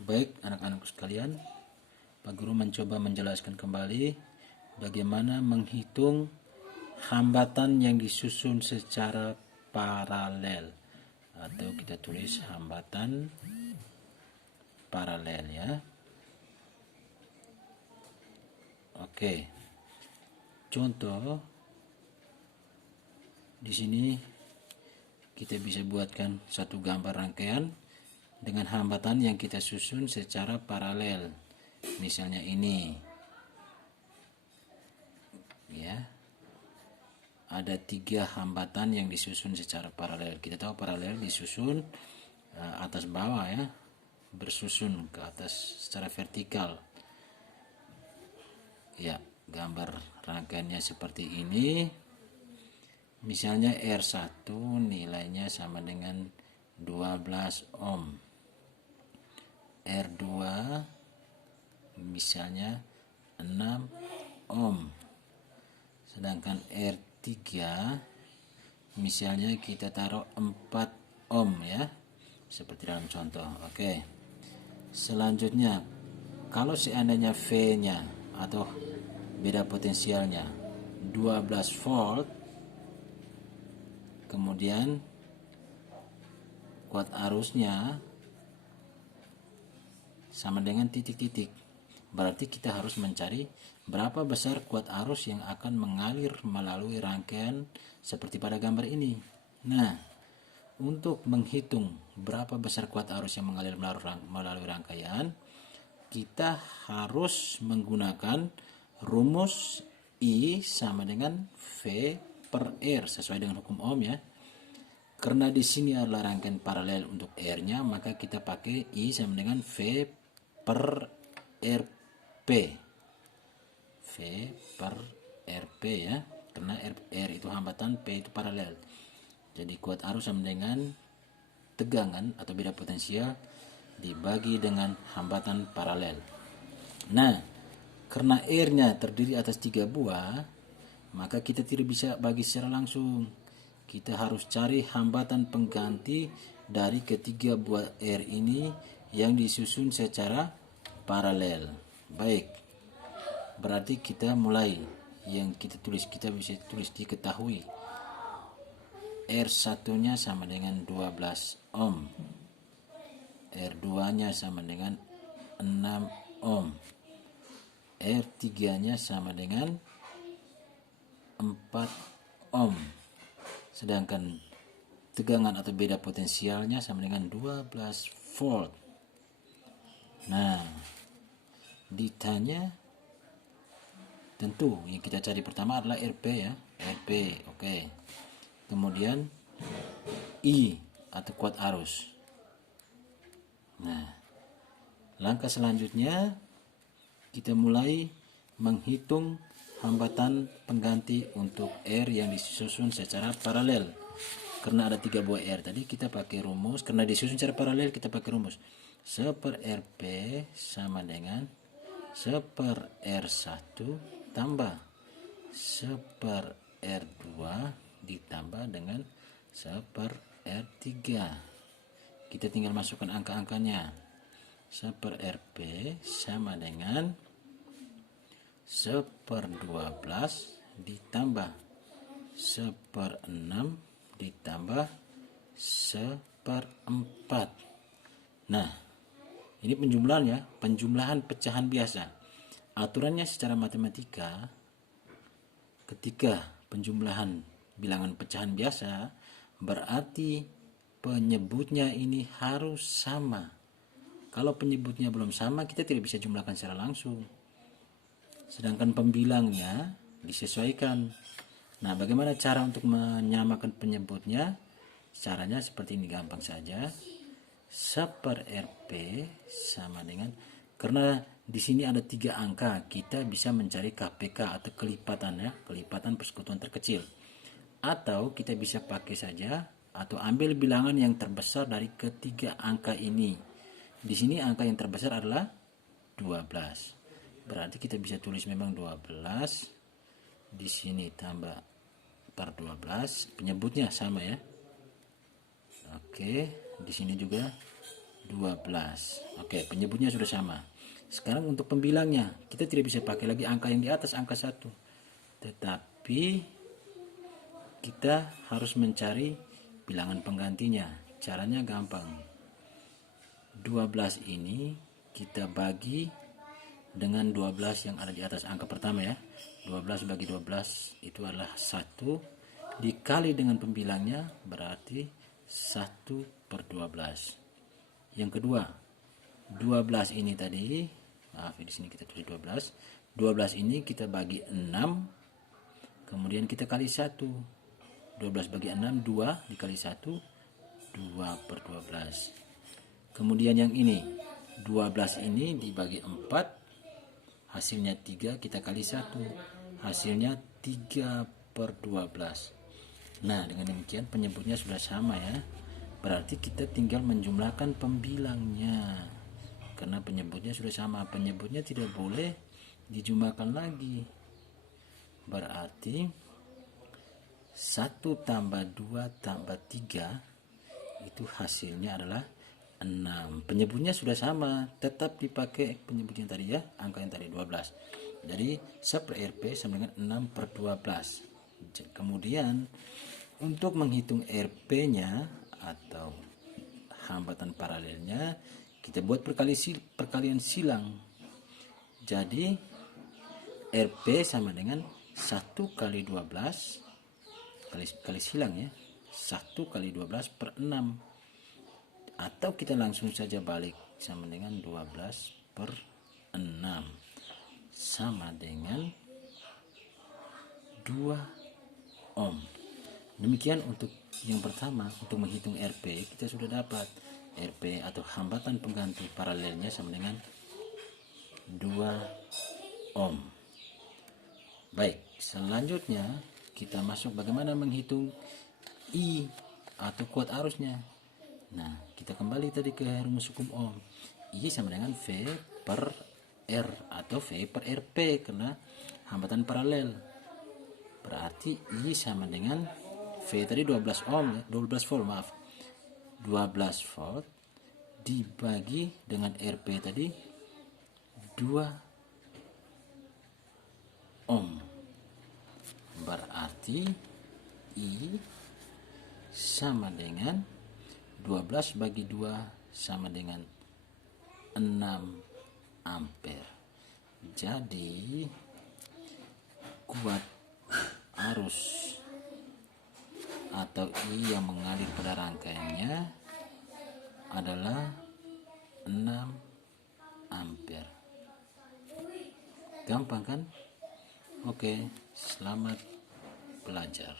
Baik anak-anakku sekalian, Pak Guru mencoba menjelaskan kembali bagaimana menghitung hambatan yang disusun secara paralel, atau kita tulis hambatan paralel ya. Oke. Contoh di sini kita bisa buatkan satu gambar rangkaian dengan hambatan yang kita susun secara paralel. Misalnya ini. Ya. Ada 3 hambatan yang disusun secara paralel. Kita tahu paralel disusun atas bawah ya, bersusun ke atas secara vertikal. Ya, gambar rangkaiannya seperti ini. Misalnya R1 nilainya sama dengan 12 ohm. R2 misalnya 6 ohm. Sedangkan R3 misalnya kita taruh 4 ohm ya. Seperti dalam contoh. Oke. Selanjutnya, kalau seandainya V-nya atau beda potensialnya 12 volt, kemudian kuat arusnya sama dengan titik-titik, berarti kita harus mencari berapa besar kuat arus yang akan mengalir melalui rangkaian seperti pada gambar ini. Nah, untuk menghitung berapa besar kuat arus yang mengalir melalui rangkaian, kita harus menggunakan rumus I sama dengan V per R sesuai dengan hukum Ohm ya. Karena di sini adalah rangkaian paralel untuk R-nya, maka kita pakai I sama dengan V per RP. V per RP ya. Karena R itu hambatan, P itu paralel. Jadi kuat arus sama dengan tegangan atau beda potensial dibagi dengan hambatan paralel. Nah, karena R-nya terdiri atas 3 buah, maka kita tidak bisa bagi secara langsung. Kita harus cari hambatan pengganti dari ketiga buah R ini yang disusun secara paralel. Baik, berarti kita mulai. Yang kita bisa tulis diketahui R1 nya sama dengan 12 ohm, R2 nya sama dengan 6 ohm, R3 nya sama dengan 4 ohm, sedangkan tegangan atau beda potensialnya sama dengan 12 volt. Nah, ditanya tentu yang kita cari pertama adalah RP ya, RP. Oke. Kemudian I atau kuat arus. Nah, langkah selanjutnya kita mulai menghitung hambatan pengganti untuk R yang disusun secara paralel. Karena ada 3 buah R tadi, kita pakai rumus. Karena disusun secara paralel, kita pakai rumus 1 per RP sama dengan 1 per R1 tambah 1 per R2 ditambah dengan 1 per R3. Kita tinggal masukkan angka-angkanya. 1 per RP sama dengan 1 per 12 ditambah 1 per 6 ditambah 1 per 4. Nah, ini penjumlahan pecahan biasa. Aturannya secara matematika, ketika penjumlahan bilangan pecahan biasa, berarti penyebutnya ini harus sama. Kalau penyebutnya belum sama, kita tidak bisa jumlahkan secara langsung. Sedangkan pembilangnya disesuaikan. Nah, bagaimana cara untuk menyamakan penyebutnya? Caranya seperti ini, gampang saja. 1 per RP sama dengan, karena di sini ada 3 angka, kita bisa mencari KPK atau kelipatan ya, kelipatan persekutuan terkecil. Atau kita bisa pakai saja atau ambil bilangan yang terbesar dari ketiga angka ini. Di sini angka yang terbesar adalah 12. Berarti kita bisa tulis memang 12. Di sini tambah per 12, penyebutnya sama ya. Oke, di sini juga 12. Oke, penyebutnya sudah sama. Sekarang untuk pembilangnya, kita tidak bisa pakai lagi angka yang di atas, angka 1. Tetapi kita harus mencari bilangan penggantinya. Caranya gampang. 12 ini kita bagi dengan 12 yang ada di atas angka pertama ya. 12 bagi 12 itu adalah 1 dikali dengan pembilangnya, berarti 1/12. Yang kedua, 12 ini tadi, maaf di sini kita tulis 12. 12 ini kita bagi 6, kemudian kita kali 1. 12 bagi 6, 2 dikali 1, 2/12. Kemudian yang ini, 12 ini dibagi 4, hasilnya 3, kita kali 1, hasilnya 3/12. Nah, dengan demikian penyebutnya sudah sama ya. Berarti kita tinggal menjumlahkan pembilangnya. Karena penyebutnya sudah sama, penyebutnya tidak boleh dijumlahkan lagi. Berarti 1 tambah 2 tambah 3 itu hasilnya adalah 6. Penyebutnya sudah sama, tetap dipakai penyebutnya tadi ya, angka yang tadi 12. Jadi 1/RP sama dengan 6/12. Kemudian untuk menghitung RP-nya atau hambatan paralelnya, kita buat perkalian silang. Jadi RP sama dengan 1 kali 12 kali silang ya, 1 kali 12 per 6. Atau kita langsung saja balik, sama dengan 12 per 6 sama dengan 2 ohm. Demikian untuk yang pertama, untuk menghitung RP kita sudah dapat RP atau hambatan pengganti paralelnya sama dengan 2 ohm. Baik, selanjutnya kita masuk bagaimana menghitung I atau kuat arusnya. Nah, kita kembali tadi ke rumus hukum Ohm. I sama dengan V per R atau V per RP karena hambatan paralel. Berarti I sama dengan V tadi 12 ohm ya, 12 volt maaf. 12 volt dibagi dengan RP tadi 2 ohm. Berarti I sama dengan 12 bagi 2 sama dengan 6 ampere. Jadi kuat arus atau I yang mengalir pada rangkaiannya adalah 6 ampere. Gampang kan? Oke, selamat belajar.